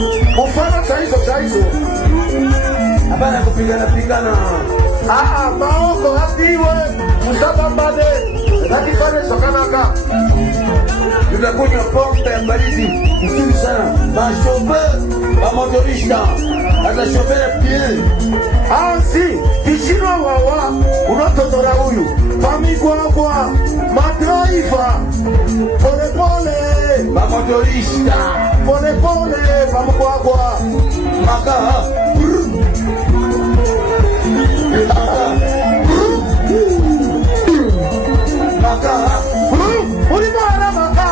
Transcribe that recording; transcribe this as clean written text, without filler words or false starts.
Mfano chaizo. Hapana kupigana. Maoko hatiwe. Musabambade. Nakifane sokanaka. Tutakunywa pombe ya baridi nzuri sana. Mashofer, mamotorista, hata shofer pia. Si, kishino wawa, unatotora huyu. Pamigwagwa, madraiva. Pole. Mamotorista. Pole, pamigwagwa. Maka. Ulimara maka.